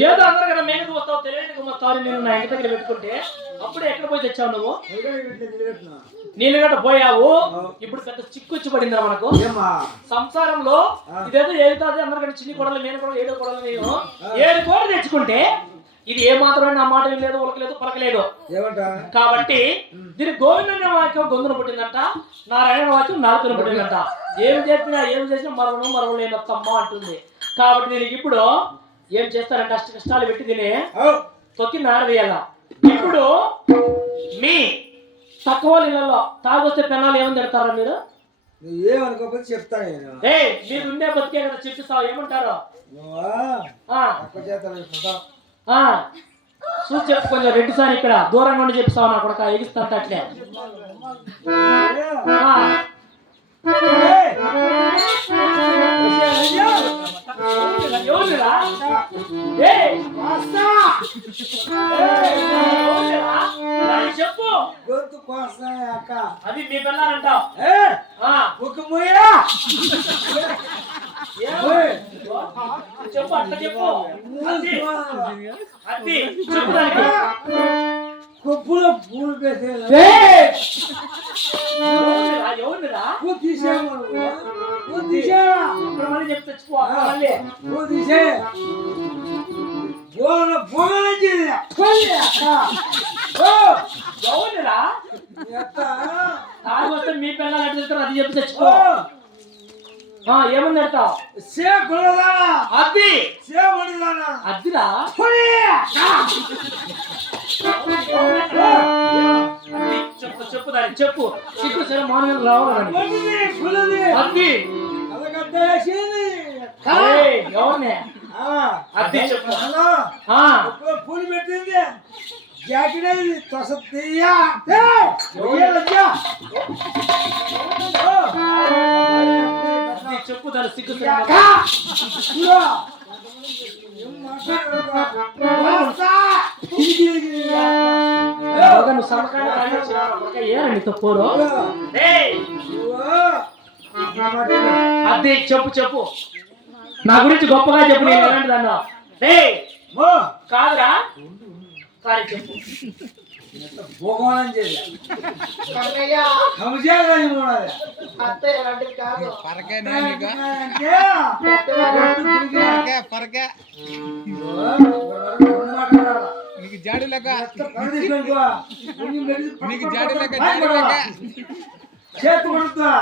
ఏదో అందరు కదా మేనకు వస్తావు తెలియక వస్తావు నేను నా ఇంటి దగ్గర పెట్టుకుంటే అప్పుడే ఎక్కడ పోయి తెచ్చావు నువ్వు నీళ్ళగట్ట పోయావు ఇప్పుడు పెద్ద చిక్కొచ్చి పడిందిరా మనకు సంసారంలో ఇదేదో ఏడుతుంది అందరికంటే చిన్ని కొడలు మేన కొడలు 7 కొడలు నేను 7 కోడలు తెచ్చుకుంటే ఇది ఏ మాత్రమే నా మాట లేదు ఉలకలేదు పలకలేదు కాబట్టి దీని గోవింద వాక్యం గొంతున పుట్టిందంట నారాయణ వాక్యం నాలుగున పుట్టిందంట ఏం చేసినా మరవను లేనొత్తమ్మ అంటుంది కాబట్టి నేను ఇప్పుడు ఏం చేస్తారంటే కష్టాలు పెట్టి తిని తొక్కి నారవేయాల ఇప్పుడు మీ తక్కువ నీళ్ళలో తాగొస్తే పెన్నాలు ఏమని తిడతారా మీరు ఏమనుకోకపోతే చెప్తాను మీరు ఉండే బతికే కదా చెప్పిస్తావు ఏమంటారు చూసి చెప్పు కొంచెం రెడ్డి సార్ ఇక్కడ దూరంగా ఉండి చెప్పిస్తావు నా కొడుక ఎగిస్తా అట్లే చెప్పు గొంతు కోస్తాయి అక్క అది మీ పిల్లారంటావు చెప్పు అట్లా చెప్పు అది చెప్పు దానికి కొప్పులో పూలు తాగొస్తే మీ పిల్లలు ఎట్లా చెప్తారు అది చెప్పి తెచ్చుకో ఏమని పెడతావు అది అదిరా చెప్పు చెప్పు దాన్ని చెప్పు సిగ్గు సరే మానవులు రావాలి అది ఎవరినే అది చెప్పు పూలు పెట్టింది జాకెట్ చెప్పు దాని సిగ్గు ఏరండి తప్పరు అది చెప్పు చెప్పు నా గురించి గొప్పగా చెప్పు నేను ఎలాంటి దాన్ని కాదురా కానీ చెప్పు నీకు జాడి లెక్క నీకు జాడి లెక్క చేతి పడుతుందా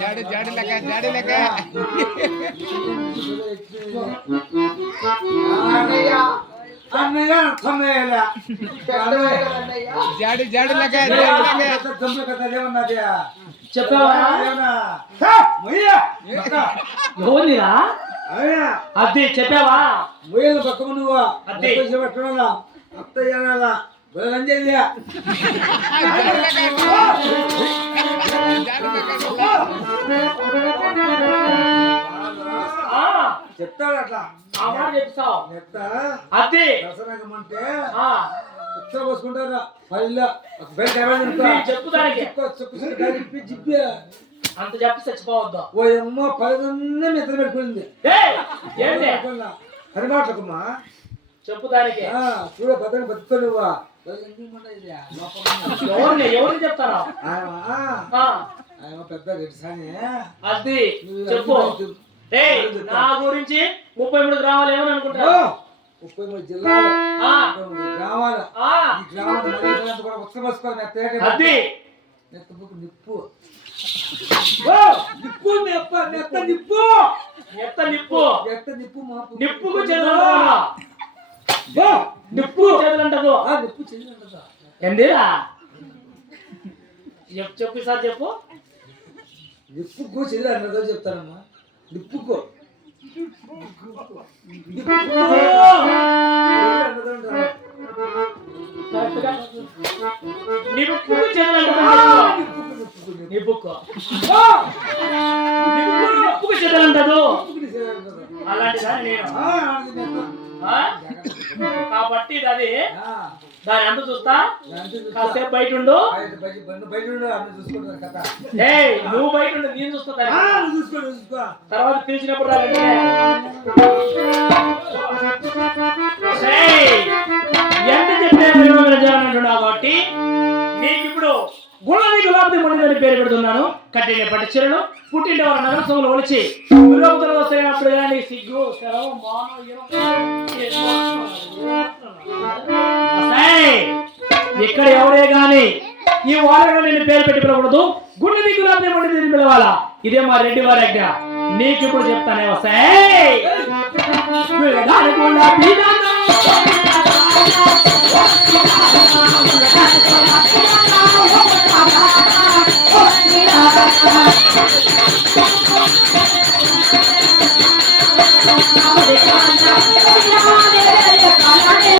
జాడి జాడి లెక్క జాడి లెక్క జాడి జాడి లెక్క చెప్పావా అది చెప్పావా పక్కన నువ్వు పెట్టడా అత్తయ్యాలా చెప్తాడు అట్లా చెప్తావు అది దసరాకమంటే ఉత్సవ పోసుకుంటారా పల్లె చెప్పు జిప్పి అంత చెప్పి చచ్చిపోవద్దు ఓ అమ్మ 10 నిద్ర పెట్టుకుంది అది మాటలకమ్మా చెప్పు దానికి చూడ పదని బతుకు నువ్వా ఎవరిని చెప్తారా పెద్ద రెడ్డి అది చెప్పు నా గురించి 33 గ్రామాలు ఏమని అనుకుంటా 33 జిల్లాలు గ్రామాలు నిప్పు నిప్పుకు నిప్పు చదువుంటదు ఏందిరా చెప్పు సార్ చెప్పు నిప్పుకు చెల్లి అన్నదో చెప్తానమ్మా నిప్పుకో నిప్పుకు చెదలంటదు అలాంటిదా నేను అది మెత్త. ఆ? కాబట్టి అది దాని అంత చూస్తా కాసేపు బయట ఉండు. బయట ఉండు, అన్నీ చూసుకుంటారు కథ. ఏయ్ నువ్వు బయట ఉండు, నేను చూస్తా దాన్ని. నువ్వు చూసుకో. తర్వాత పిలిచినప్పుడు రాలండి. ఏయ్, ఎంత చెప్పినా కాబట్టి నీకు ఇప్పుడు గులాబీ గులాబీ మండిదని పేరు పెడుతున్నాను. కట్టిన పట్టు చీరలు పుట్టింటి వారు నగర సభలు ఒలిచి విలోపుతలు వస్తున్నప్పుడు కానీ సిగ్గు సెలవు మానవ ఇక్కడ ఎవరే గాని ఈ వారంగా నేను పేరు పెట్టి పిలవకూడదు. గుండె గులాబీ మండి పిలవాలా. ఇదే మా రెడ్డి వారి ఆజ్ఞ. నీకు ఇప్పుడు చెప్తానే వస్తాయి.